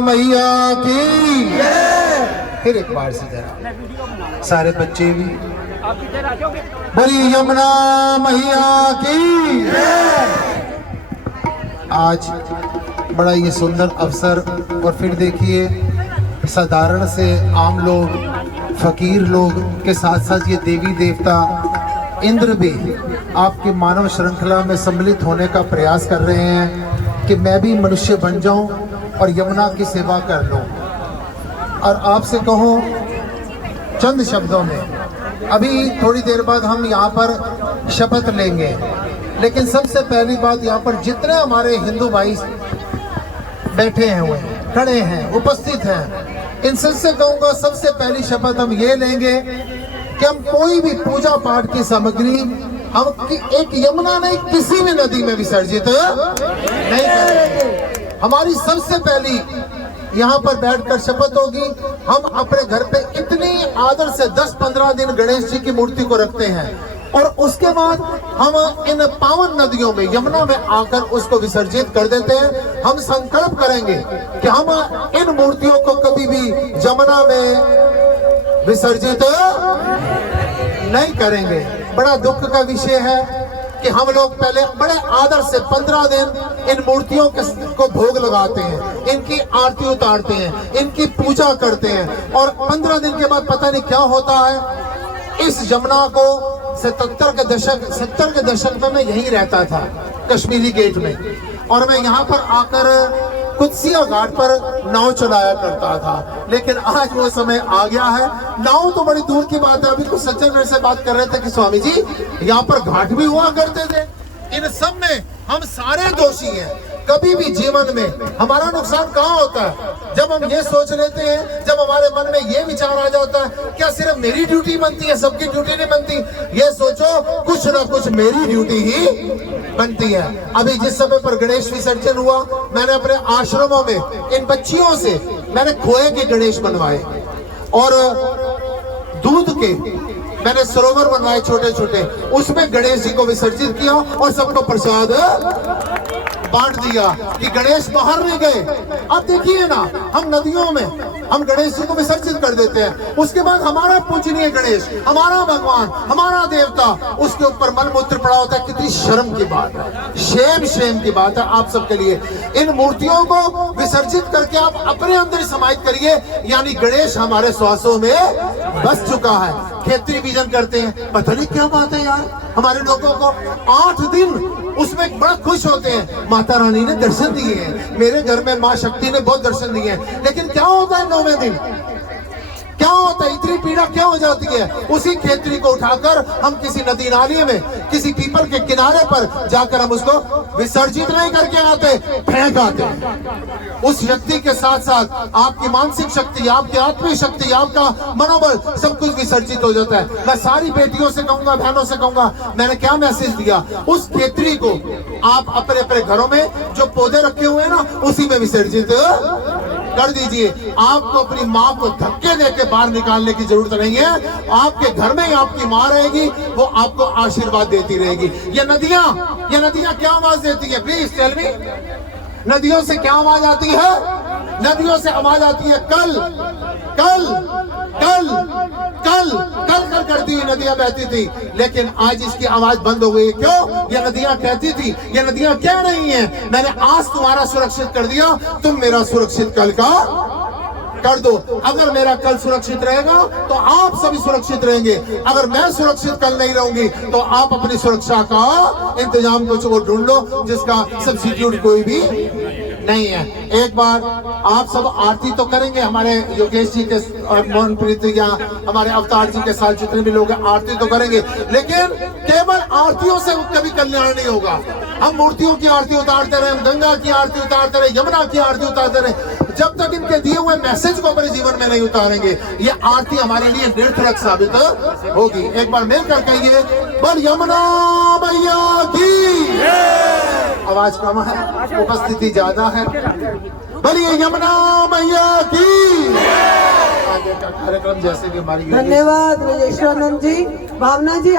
मैया की। फिर एक बार से जरा सारे बच्चे भी बोली यमुना मैया की। आज बड़ा ये सुंदर अवसर, और फिर देखिए साधारण से आम लोग, फकीर लोग के साथ साथ ये देवी देवता इंद्र भी आपकी मानव श्रृंखला में सम्मिलित होने का प्रयास कर रहे हैं कि मैं भी मनुष्य बन जाऊं और यमुना की सेवा कर लूं। और आपसे कहूं चंद शब्दों में, अभी थोड़ी देर बाद हम यहाँ पर शपथ लेंगे, लेकिन सबसे पहली बात यहाँ पर जितने हमारे हिंदू भाई बैठे हैं, हुए खड़े हैं, उपस्थित हैं, इन सबसे कहूँगा सबसे पहली शपथ हम ये लेंगे कि हम कोई भी पूजा पाठ की सामग्री हम एक यमुना नहीं किसी भी नदी में विसर्जित नहीं करेंगे। हमारी सबसे पहली यहाँ पर बैठकर शपथ होगी, हम अपने घर पे इतनी आदर से 10-15 दिन गणेश जी की मूर्ति को रखते हैं, और उसके बाद हम इन पावन नदियों में, यमुना में आकर उसको विसर्जित कर देते हैं। हम संकल्प करेंगे कि हम इन मूर्तियों को कभी भी यमुना में विसर्जित नहीं करेंगे। बड़ा दुख का विषय है कि हम लोग पहले बड़े आदर से 15 दिन इन मूर्तियों को भोग लगाते हैं, इनकी आरती उतारते हैं, इनकी पूजा करते हैं, और 15 दिन के बाद पता नहीं क्या होता है। इस यमुना को 70 के दशक में मैं यहीं रहता था, कश्मीरी गेट में, और मैं यहाँ पर आकर कुत्सिया घाट पर नाव चलाया करता था। लेकिन आज वो समय आ गया है, नाव तो बड़ी दूर की बात है। अभी कुछ सज्जन मेरे से बात कर रहे थे कि स्वामी जी यहाँ पर घाट भी हुआ करते थे। इन सब में हम सारे दोषी हैं। कभी भी जीवन में हमारा नुकसान कहाँ होता है? जब हम ये सोच लेते हैं, जब हमारे मन में ये विचार आ जाता है क्या सिर्फ मेरी ड्यूटी बनती है, सबकी ड्यूटी नहीं बनती। ये सोचो कुछ ना कुछ मेरी ड्यूटी ही बनती है। अभी जिस समय पर गणेश विसर्जन हुआ, मैंने अपने आश्रमों में इन बच्चियों से मैंने खोए के गणेश बनवाए और दूध के मैंने सरोवर बनवाए छोटे छोटे, उसमें गणेश जी को विसर्जित किया और सबको प्रसाद बांट दिया कि गणेश बाहर नहीं गए। अब देखिए ना, हम नदियों में हम गणेश जी को विसर्जित कर देते हैं, उसके बाद हमारा पूजनीय गणेश, हमारा भगवान, हमारा देवता, उसके ऊपर मलमूत्र पड़ा होता है। कितनी शर्म की बात है, शेम की बात है आप सबके लिए। इन मूर्तियों को विसर्जित करके आप अपने अंदर समाहित करिए, यानी गणेश हमारे श्वासों में बस चुका है। खेतरी बीजन करते हैं, पता नहीं क्या बात है यार, हमारे लोगों को 8 दिन उसमें बड़ा खुश होते हैं। माता रानी ने दर्शन दिए हैं, मेरे घर में माँ शक्ति ने बहुत दर्शन दिए हैं, लेकिन क्या होता है 9वें दिन, क्या होता है, इतनी पीड़ा क्या हो जाती है? उसी खेतरी को उठाकर हम किसी नदी नाली में, किसी पीपल के किनारे पर जाकर हम उसको विसर्जित नहीं करके आते, फेंक आते। उस शक्ति के साथ साथ आपकी मानसिक शक्ति, आपकी आत्मिक शक्ति, आपका मनोबल, सब कुछ विसर्जित हो जाता है। मैं सारी बेटियों से कहूंगा, बहनों से कहूंगा, मैंने क्या मैसेज दिया, उस खेतरी को आप अपने अपने घरों में जो पौधे रखे हुए हैं ना, उसी में विसर्जित कर दीजिए। आपको अपनी माँ को धक्के देके बाहर निकालने की जरूरत नहीं है। आपके घर में ही आपकी माँ रहेगी, वो आपको आशीर्वाद देती रहेगी। ये नदियां क्या आवाज देती है? प्लीज टेल मी, नदियों से क्या आवाज आती है? नदियों से आवाज आती है कल कल कल कल कल कल करती हुई नदियां बहती थी, लेकिन आज इसकी आवाज बंद हो गई। क्यों? ये नदियां कहती थी, ये नदियां क्या नहीं है, मैंने आज तुम्हारा सुरक्षित कर दिया, तुम मेरा सुरक्षित कल का कर दो। अगर मेरा कल सुरक्षित रहेगा तो आप सभी सुरक्षित रहेंगे। अगर मैं सुरक्षित कल नहीं रहूंगी तो आप अपनी सुरक्षा का इंतजाम कुछ और ढूंढ लो, जिसका सब्स्टिट्यूट कोई भी नहीं है। एक बार आप सब आरती तो करेंगे, हमारे योगेश जी के और मोहनप्रीत या हमारे अवतार जी के साथ जितने भी लोग हैं आरती तो करेंगे, लेकिन केवल आरतियों से कभी कल्याण नहीं होगा। हम मूर्तियों की आरती उतारते रहे, हम गंगा की आरती उतारते रहे, यमुना की आरती उतारते रहे, जब तक इनके दिए हुए मैसेज को अपने जीवन में नहीं उतारेंगे, ये आरती हमारे लिए निरर्थक साबित होगी। एक बार मिलकर कहिए, बोल यमुना मैया की। आवाज कम है, उपस्थिति ज्यादा है, बोलिए यमुना मैया की। आगे का कार्यक्रम जैसे कि हमारी धन्यवाद राजेश्वरानंद जी, भावना जी।